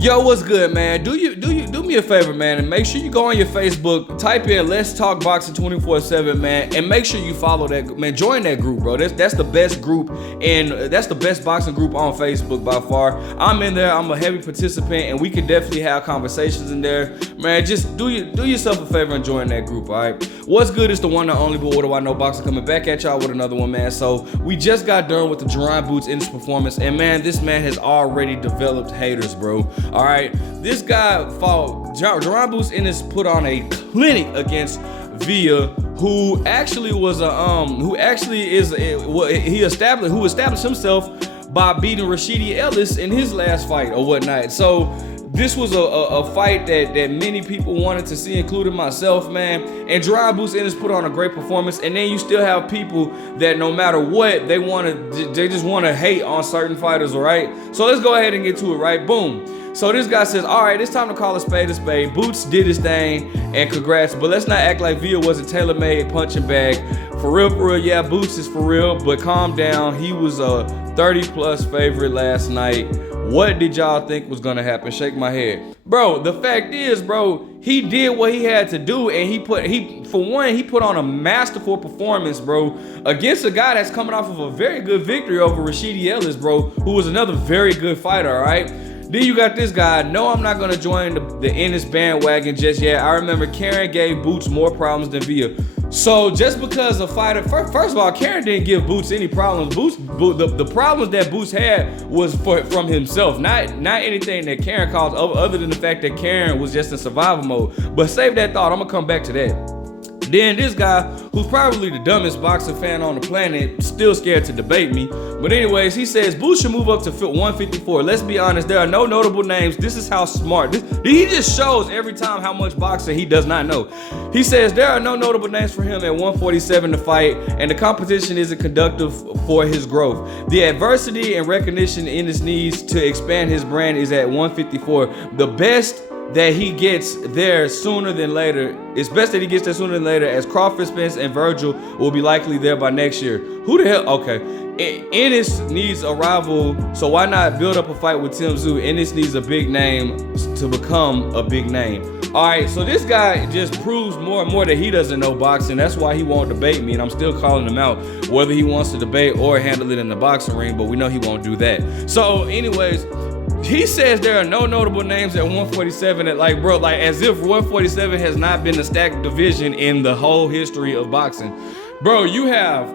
Yo, what's good, man? Do me a favor, man, and make sure you go on your Facebook, type in Let's Talk Boxing 24/7, man, and make sure you follow that, man. Join that group, bro. That's the best group, and that's the best boxing group on Facebook by far. I'm in there. I'm a heavy participant, and we can definitely have conversations in there, man. Just do yourself a favor and join that group, all right? What's good is the one and only, but what do I know? Boxing coming back at y'all with another one, man. So we just got done with the Jaron Ennis performance, and man, this man has already developed haters, bro. All right, this guy fought. Jaron Ennis put on a clinic against Villa, who actually established himself by beating Rashidi Ellis in his last fight or whatnot. So this was a fight that many people wanted to see, including myself, man. And Jaron Ennis put on a great performance. And then you still have people that no matter what, they just want to hate on certain fighters, all right? So let's go ahead and get to it, right? Boom. So this guy says, all right, it's time to call a spade a spade. Boots did his thing, and congrats. But let's not act like Villa was a tailor-made punching bag. For real, yeah, Boots is for real, but calm down. He was a 30-plus favorite last night. What did y'all think was gonna happen? Shake my head. Bro, the fact is, bro, he did what he had to do, and he put on a masterful performance, bro, against a guy that's coming off of a very good victory over Rashidi Ellis, bro, who was another very good fighter, all right? Then you got this guy. No, I'm not gonna join the Ennis bandwagon just yet. I remember Karen gave Boots more problems than Villa. So just because a fighter, first of all, Karen didn't give Boots any problems. The problems that Boots had was from himself, not anything that Karen caused, other than the fact that Karen was just in survival mode. But save that thought. I'm gonna come back to that. Then this guy, who's probably the dumbest boxing fan on the planet, still scared to debate me. But anyways, he says Boots should move up to 154. Let's be honest, there are no notable names. This is how smart. He just shows every time how much boxing he does not know. He says there are no notable names for him at 147 to fight, and the competition isn't conducive for his growth. The adversity and recognition Ennis needs to expand his brand is at 154. The best that he gets there sooner than later. It's best that he gets there sooner than later, as Crawford, Spence, and Virgil will be likely there by next year. Who the hell? Okay. Ennis needs a rival, so why not build up a fight with Tim Tszyu? Ennis needs a big name to become a big name. All right, so this guy just proves more and more that he doesn't know boxing. That's why he won't debate me, and I'm still calling him out, whether he wants to debate or handle it in the boxing ring, but we know he won't do that. So anyways, he says there are no notable names at 147 that, like, bro, like as if 147 has not been a stacked division in the whole history of boxing. Bro, you have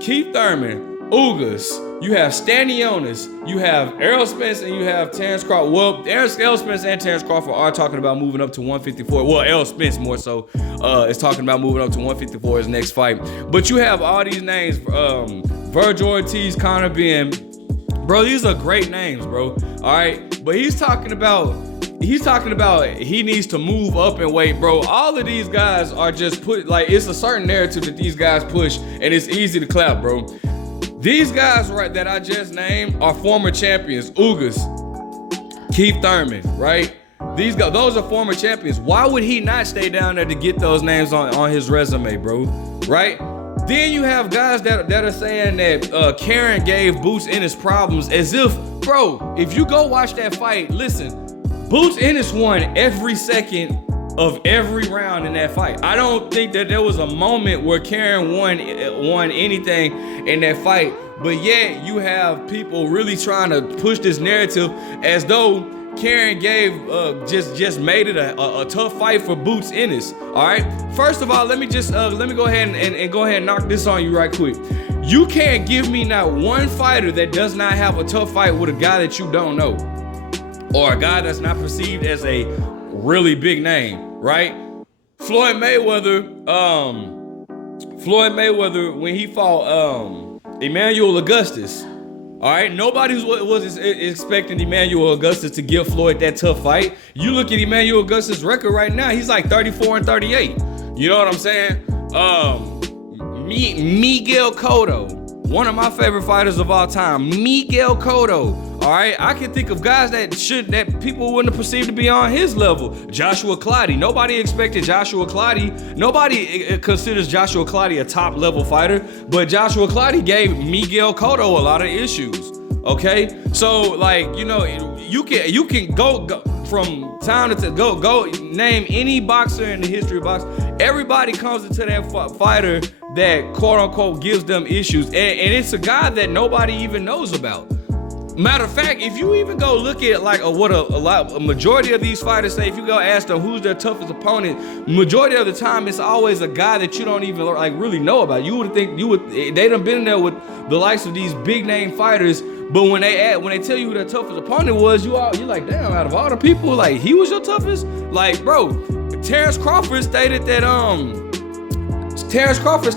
Keith Thurman, Ugas, you have Stanionis, you have Errol Spence, and you have Terrence Crawford. Well, Errol Spence and Terrence Crawford are talking about moving up to 154. Well, Errol Spence more so is talking about moving up to 154 his next fight. But you have all these names, Virgil Ortiz, Conor Ben. Bro, these are great names, bro. All right, but he's talking about he needs to move up in weight, bro. All of these guys are just like, it's a certain narrative that these guys push, and it's easy to clap, bro. These guys right that I just named are former champions. Ugas, Keith Thurman, right? These guys, those are former champions. Why would he not stay down there to get those names on his resume, bro? Right? Then you have guys that are saying that Karen gave Boots Ennis problems, as if, bro, if you go watch that fight, listen, Boots Ennis won every second of every round in that fight. I don't think that there was a moment where Karen won anything in that fight, but yet you have people really trying to push this narrative as though Karen gave just made it a tough fight for Boots Ennis. All right. First of all, let me go ahead and go ahead and knock this on you right quick. You can't give me not one fighter that does not have a tough fight with a guy that you don't know, or a guy that's not perceived as a really big name, right? Floyd Mayweather, when he fought Emmanuel Augustus. All right, nobody was expecting Emmanuel Augustus to give Floyd that tough fight. You look at Emmanuel Augustus' record right now, he's like 34-38. You know what I'm saying? Miguel Cotto, one of my favorite fighters of all time. Miguel Cotto. All right, I can think of guys that people wouldn't have perceived to be on his level. Joshua Clottey. Nobody expected Joshua Clottey. Nobody considers Joshua Clottey a top level fighter, but Joshua Clottey gave Miguel Cotto a lot of issues. Okay, so like, you know, you can go from time to go name any boxer in the history of boxing. Everybody comes into that fighter that quote unquote gives them issues, and it's a guy that nobody even knows about. Matter of fact, if you even go look at like what a majority of these fighters say, if you go ask them who's their toughest opponent, majority of the time it's always a guy that you don't even like really know about. You would think they done been in there with the likes of these big name fighters, but when they tell you who their toughest opponent was, you're like, damn, out of all the people, like he was your toughest? Like, bro, Terrence Crawford stated that Terrence Crawford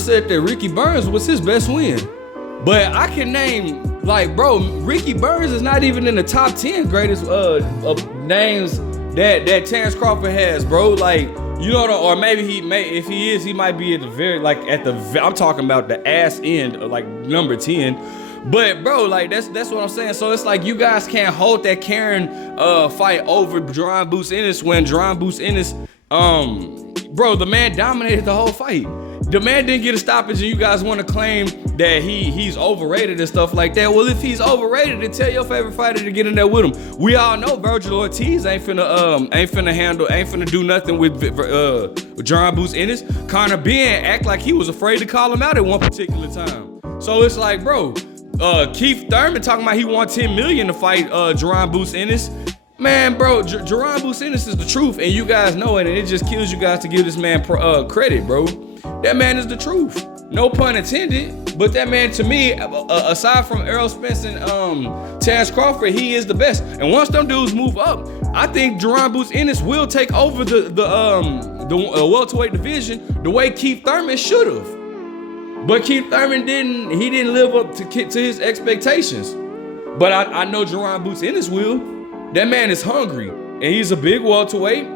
said that Ricky Burns was his best win. But I can name, like, bro, Ricky Burns is not even in the top 10 greatest names that Terrence Crawford has, bro. Like, you know, or maybe if he is, he might be at the very, like, I'm talking about the ass end of, like, number 10. But, bro, like, that's what I'm saying. So it's like you guys can't hold that Karen fight over Jaron Ennis when Jaron Ennis, bro, the man dominated the whole fight. The man didn't get a stoppage, and you guys want to claim that he's overrated and stuff like that. Well, if he's overrated, then tell your favorite fighter to get in there with him. We all know Virgil Ortiz ain't finna do nothing with Jaron Ennis. Conor Ben act like he was afraid to call him out at one particular time. So it's like, bro, Keith Thurman talking about he wants $10 million to fight Jaron Ennis. Man, bro, Jaron Ennis is the truth, and you guys know it, and it just kills you guys to give this man credit, bro. That man is the truth. No pun intended, but that man, to me, aside from Errol Spence and Terrence Crawford, he is the best. And once them dudes move up, I think Jaron Ennis will take over the welterweight division the way Keith Thurman should have. But Keith Thurman didn't live up to his expectations. But I know Jaron Ennis will. That man is hungry, and he's a big welterweight.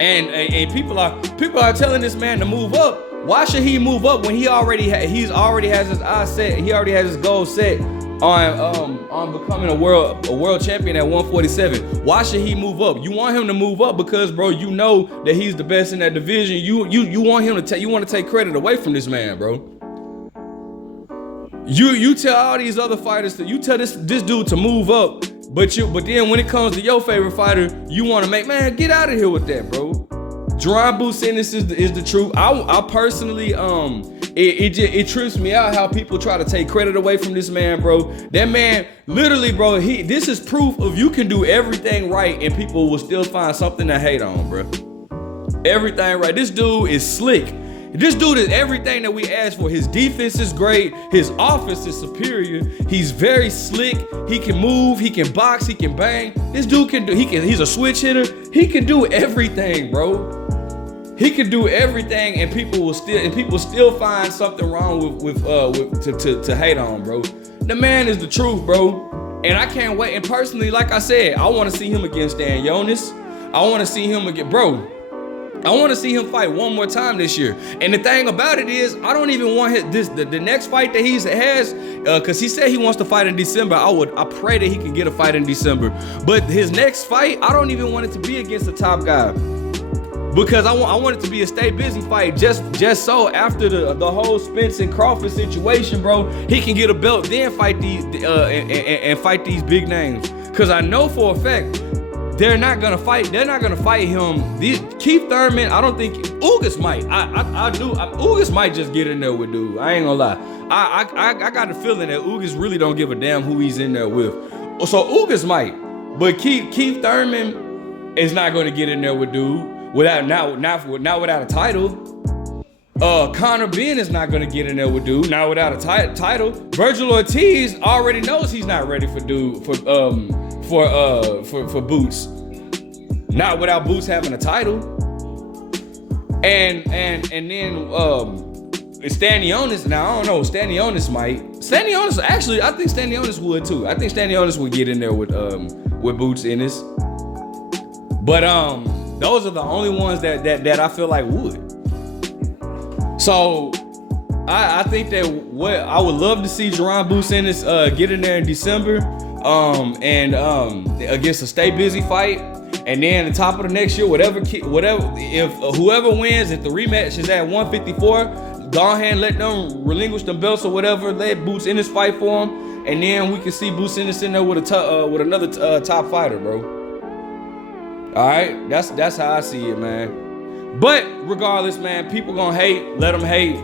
And people are telling this man to move up. Why should he move up when he already has his eyes set? He already has his goal set on becoming a world champion at 147. Why should he move up? You want him to move up because, bro, you know that he's the best in that division. You want him to you want to take credit away from this man, bro. You tell all these other fighters you tell this dude to move up, but then when it comes to your favorite fighter, you want to man, get out of here with that, bro. Jaron Ennis is the truth. I personally, it trips me out how people try to take credit away from this man, bro. That man, literally, bro, this is proof of you can do everything right and people will still find something to hate on, bro. Everything right. This dude is slick. This dude is everything that we asked for. His defense is great. His offense is superior. He's very slick. He can move. He can box. He can bang. This dude can do. He's a switch hitter. He can do everything, bro. He can do everything, and people still find something wrong to hate on, bro. The man is the truth, bro. And I can't wait. And personally, like I said, I want to see him against Dan Jonas. I want to see him again, bro. I want to see him fight one more time this year. And the thing about it is, I don't even want the next fight that he has, because he said he wants to fight in December. I pray that he can get a fight in December. But his next fight, I don't even want it to be against the top guy, because I want it to be a stay busy fight. Just so after the whole Spence and Crawford situation, bro, he can get a belt, then fight these and fight these big names. Because I know for a fact, they're not gonna fight him. Keith Thurman, I don't think Ugas might. Ugas might just get in there with dude. I ain't gonna lie. I got a feeling that Ugas really don't give a damn who he's in there with. So Ugas might, but Keith Thurman is not gonna get in there with dude without a title. Conor Ben is not gonna get in there with dude not without a title. Virgil Ortiz already knows he's not ready for dude for Boots, not without Boots having a title, and then Stanionis. Now I don't know. Stanionis actually, I think Stanionis would too. I think Stanionis would get in there with Boots Ennis. But those are the only ones that I feel like would. So I think that what I would love to see Jaron Ennis get in there in December. And against a stay busy fight, and then the top of the next year, whatever, if whoever wins, if the rematch is at 154, go ahead and let them relinquish them belts or whatever. Let Boots Ennis fight for him, and then we can see Boots Ennis in there with another top fighter, bro. All right, that's how I see it, man. But regardless, man, people gonna hate. Let them hate.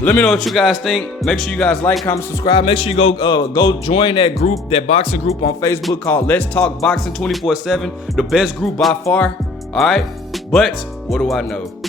Let me know what you guys think. Make sure you guys like, comment, subscribe. Make sure you go join that group, that boxing group on Facebook called Let's Talk Boxing 24/7. The best group by far. All right, but what do I know?